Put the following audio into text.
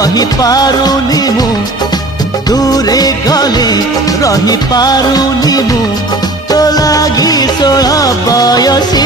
रही पारुनी मु दूरे गले रही पारुनी मु तो लागी 16 बयसी